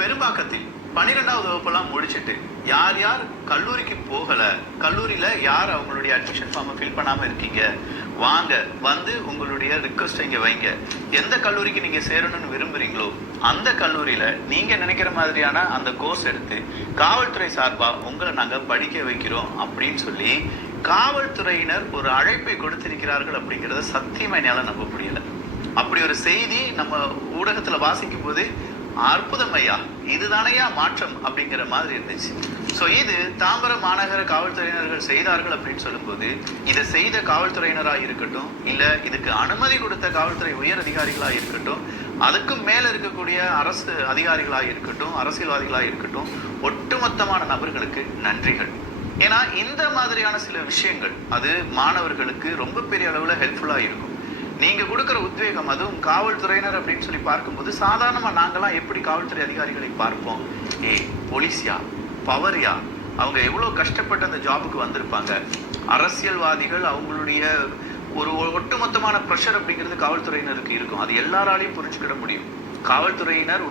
பெரும்பாக்கத்தில் 12வது வகுப்பெல்லாம் முடிச்சிட்டு யார் யார் கல்லூரிக்கு போகல, கல்லூரியில யார் அவங்களுடைய அட்மிஷன் ஃபார்மை ஃபில் பண்ணாம இருக்கீங்க, வாங்க வந்து உங்களுடைய ரிக்வஸ்ட் இங்க வைங்க. எந்த கல்லூரிக்கு நீங்க சேரணும்னு விரும்புறீங்களோ அந்த கல்லூரியில நீங்க நினைக்கிற மாதிரியான அந்த கோர்ஸ் எடுத்து காவல்துறை சார்பா உங்களை நாங்க படிக்க வைக்கிறோம் அப்படின்னு சொல்லி காவல்துறையினர் ஒரு அழைப்பை கொடுத்திருக்கிறார்கள். அப்படிங்கறத சத்தியமா என்னால நம்ப முடியல. அப்படி ஒரு செய்தி நம்ம ஊடகத்துல வாசிக்கும் போது அற்புதம் ஐயா, இதுதானையா மாற்றம் அப்படிங்கிற மாதிரி இருந்துச்சு. சோ இது தாம்பரம் மாநகர காவல்துறையினர்கள் செய்தார்கள் அப்படின்னு சொல்லும்போது, இதை செய்த காவல்துறையினராக இருக்கட்டும், இல்ல இதுக்கு அனுமதி கொடுத்த காவல்துறை உயர் அதிகாரிகளாக இருக்கட்டும், அதுக்கும் மேல இருக்கக்கூடிய அரசு அதிகாரிகளாக இருக்கட்டும், அரசியல்வாதிகளாக இருக்கட்டும், ஒட்டுமொத்தமான நபர்களுக்கு நன்றிகள். ஏன்னா இந்த மாதிரியான சில விஷயங்கள் அது மாணவர்களுக்கு ரொம்ப பெரிய அளவுல ஹெல்ப்ஃபுல்லா இருக்கும். நீங்க கொடுக்குற உத்வேகம், அதுவும் காவல்துறையினர் அப்படின்னு சொல்லி பார்க்கும்போது சாதாரணமா நாங்கெல்லாம் எப்படி காவல்துறை அதிகாரிகளை பார்ப்போம், போலீஸ்யா, பவர்யா, அவங்க எவ்வளவு கஷ்டப்பட்டு அந்த ஜாபுக்கு வந்திருப்பாங்க. அரசியல்வாதிகள் அவங்களுடைய ஒரு ஒட்டுமொத்தமான ப்ரெஷர் அப்படிங்கிறது காவல்துறையினருக்கு இருக்கும். அது எல்லாராலையும் புரிஞ்சுக்கிட முடியும். காவல்துறையினர்